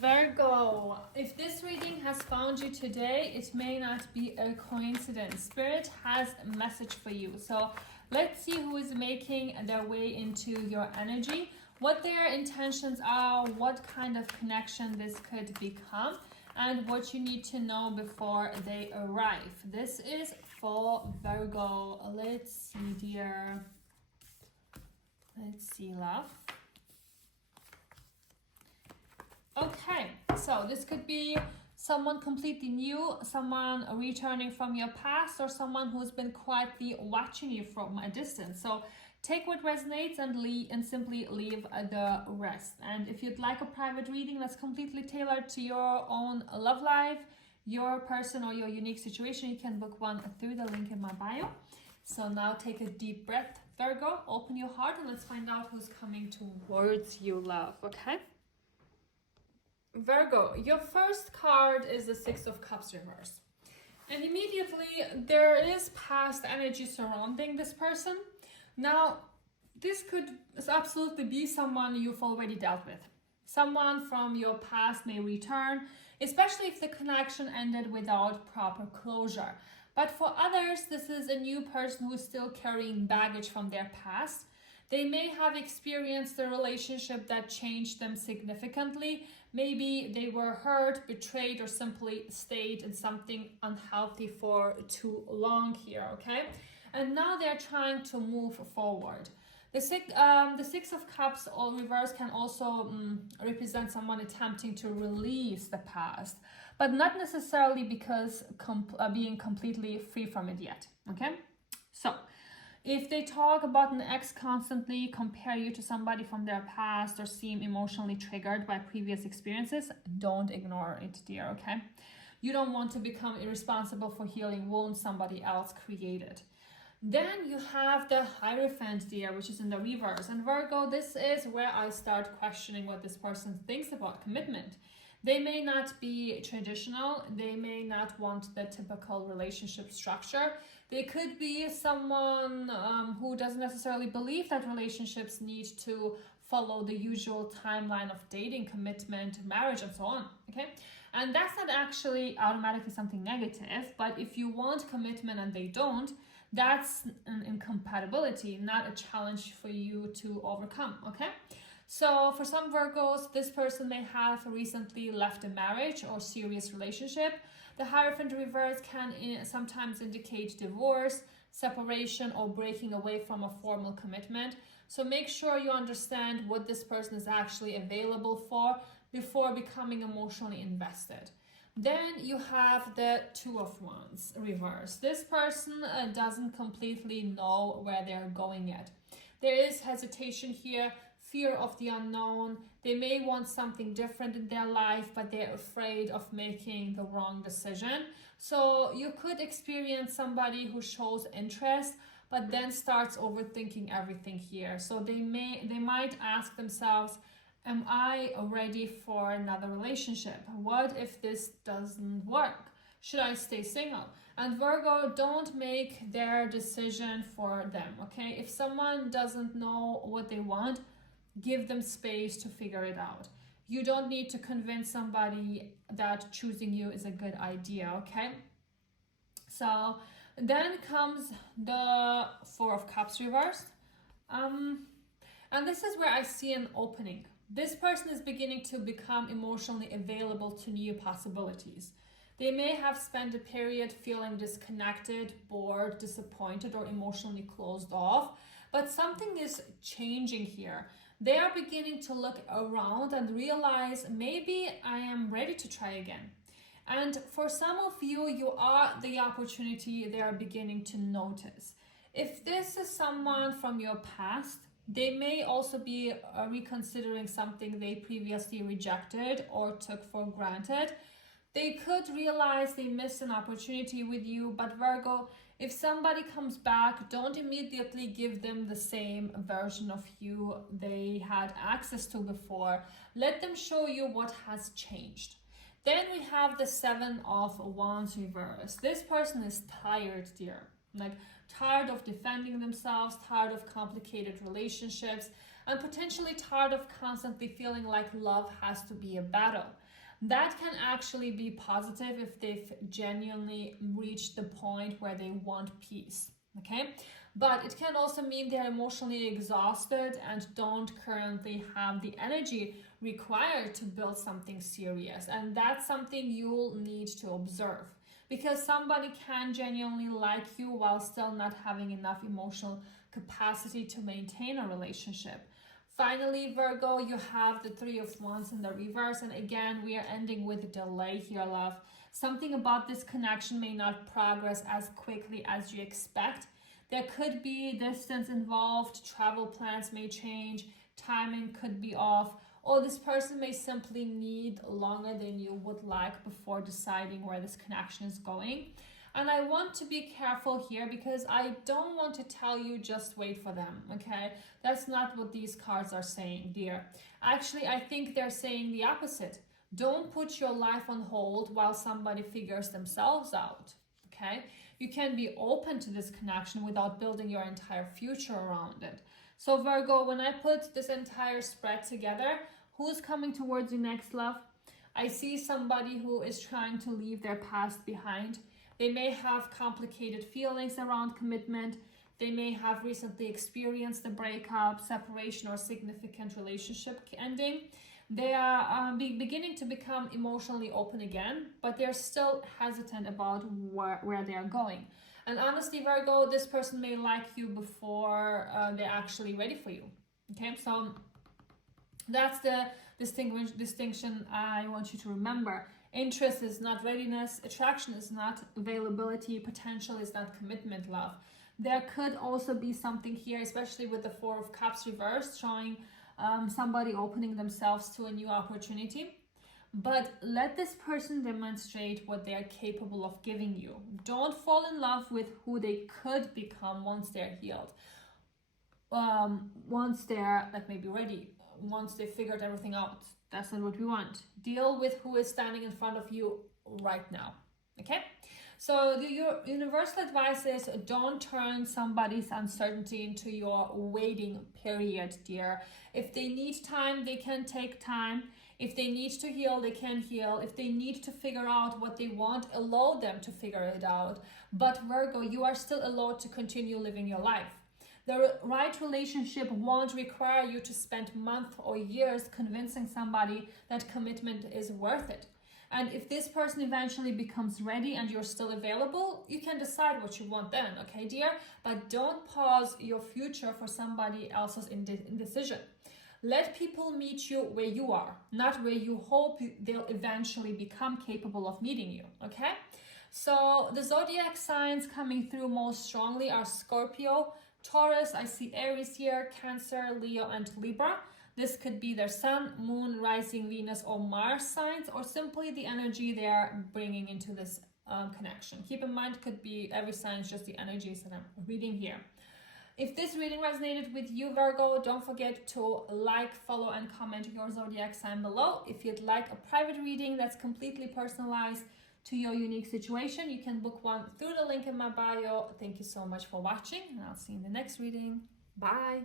Virgo, if this reading has found you today, it may not be a coincidence. Spirit has a message for you. So let's see who is making their way into your energy, what their intentions are, what kind of connection this could become, and what you need to know before they arrive. This is for Virgo. Let's see, dear. Let's see, love. Okay, so this could be someone completely new, someone returning from your past, or someone who's been quietly watching you from a distance. So take what resonates and simply leave the rest. And if you'd like a private reading that's completely tailored to your own love life, your person, or your unique situation, you can book one through the link in my bio. So now take a deep breath, Virgo, open your heart, and let's find out who's coming towards you, love, okay? Virgo, your first card is the Six of Cups reverse. And immediately there is past energy surrounding this person. Now, this could absolutely be someone you've already dealt with. Someone from your past may return, especially if the connection ended without proper closure. But for others, this is a new person who is still carrying baggage from their past. They may have experienced a relationship that changed them significantly. Maybe they were hurt, betrayed, or simply stayed in something unhealthy for too long here, okay? And now they're trying to move forward. The Six of Cups or reverse can also represent someone attempting to release the past, but not necessarily because being completely free from it yet, okay? So, if they talk about an ex constantly, compare you to somebody from their past, or seem emotionally triggered by previous experiences, don't ignore it, dear, okay? You don't want to become irresponsible for healing wounds somebody else created. Then you have the Hierophant, dear, which is in the reverse. And Virgo, this is where I start questioning what this person thinks about commitment. They may not be traditional. They may not want the typical relationship structure. They could be someone who doesn't necessarily believe that relationships need to follow the usual timeline of dating, commitment, marriage, and so on, okay? And that's not actually automatically something negative, but if you want commitment and they don't, that's an incompatibility, not a challenge for you to overcome, okay? So for some Virgos, this person may have recently left a marriage or serious relationship. The Hierophant reverse can sometimes indicate divorce, separation, or breaking away from a formal commitment. So make sure you understand what this person is actually available for before becoming emotionally invested. Then you have the Two of Wands reverse. This person doesn't completely know where they're going yet. There is hesitation here, fear of the unknown. They may want something different in their life, but they're afraid of making the wrong decision. So you could experience somebody who shows interest, but then starts overthinking everything here. So they might ask themselves, am I ready for another relationship? What if this doesn't work? Should I stay single? And Virgo, don't make their decision for them, okay? If someone doesn't know what they want, give them space to figure it out. You don't need to convince somebody that choosing you is a good idea, okay? So then comes the Four of Cups reversed. And this is where I see an opening. This person is beginning to become emotionally available to new possibilities. They may have spent a period feeling disconnected, bored, disappointed, or emotionally closed off, but something is changing here. They are beginning to look around and realize, maybe I am ready to try again. And for some of you, you are the opportunity they are beginning to notice. If this is someone from your past, they may also be reconsidering something they previously rejected or took for granted. They could realize they missed an opportunity with you, but Virgo, if somebody comes back, don't immediately give them the same version of you they had access to before. Let them show you what has changed. Then we have the Seven of Wands reverse. This person is tired, dear. Like, tired of defending themselves, tired of complicated relationships, and potentially tired of constantly feeling like love has to be a battle. That can actually be positive if they've genuinely reached the point where they want peace, okay? But it can also mean they're emotionally exhausted and don't currently have the energy required to build something serious. And that's something you'll need to observe, because somebody can genuinely like you while still not having enough emotional capacity to maintain a relationship. Finally, Virgo, you have the Three of Wands in the reverse. And again, we are ending with a delay here, love. Something about this connection may not progress as quickly as you expect. There could be distance involved, travel plans may change, timing could be off, or this person may simply need longer than you would like before deciding where this connection is going. And I want to be careful here because I don't want to tell you just wait for them, okay? That's not what these cards are saying, dear. Actually, I think they're saying the opposite. Don't put your life on hold while somebody figures themselves out, okay? You can be open to this connection without building your entire future around it. So Virgo, when I put this entire spread together, who's coming towards you next, love? I see somebody who is trying to leave their past behind. They may have complicated feelings around commitment. They may have recently experienced a breakup, separation, or significant relationship ending. They are beginning to become emotionally open again, but they're still hesitant about where they are going. And honestly, Virgo, this person may like you before they're actually ready for you. Okay, so that's the distinction I want you to remember. Interest is not readiness, attraction is not availability, potential is not commitment, love. There could also be something here, especially with the Four of Cups reversed, showing somebody opening themselves to a new opportunity. But let this person demonstrate what they are capable of giving you. Don't fall in love with who they could become once they're healed. Once they're like maybe ready, once they figured everything out. That's not what we want. Deal with who is standing in front of you right now, okay? So your universal advice is don't turn somebody's uncertainty into your waiting period, dear. If they need time, they can take time. If they need to heal, they can heal. If they need to figure out what they want, allow them to figure it out. But Virgo, you are still allowed to continue living your life. The right relationship won't require you to spend months or years convincing somebody that commitment is worth it. And if this person eventually becomes ready and you're still available, you can decide what you want then, okay, dear? But don't pause your future for somebody else's indecision. Let people meet you where you are, not where you hope they'll eventually become capable of meeting you, okay? So the zodiac signs coming through most strongly are Scorpio, Taurus, I see Aries here, Cancer, Leo, and Libra. This could be their Sun, Moon, Rising, Venus, or Mars signs, or simply the energy they are bringing into this connection. Keep in mind, it could be every sign, just the energies that I'm reading here. If this reading resonated with you, Virgo, don't forget to like, follow, and comment your zodiac sign below. If you'd like a private reading that's completely personalized to your unique situation, you can book one through the link in my bio. Thank you so much for watching, and I'll see you in the next reading. Bye.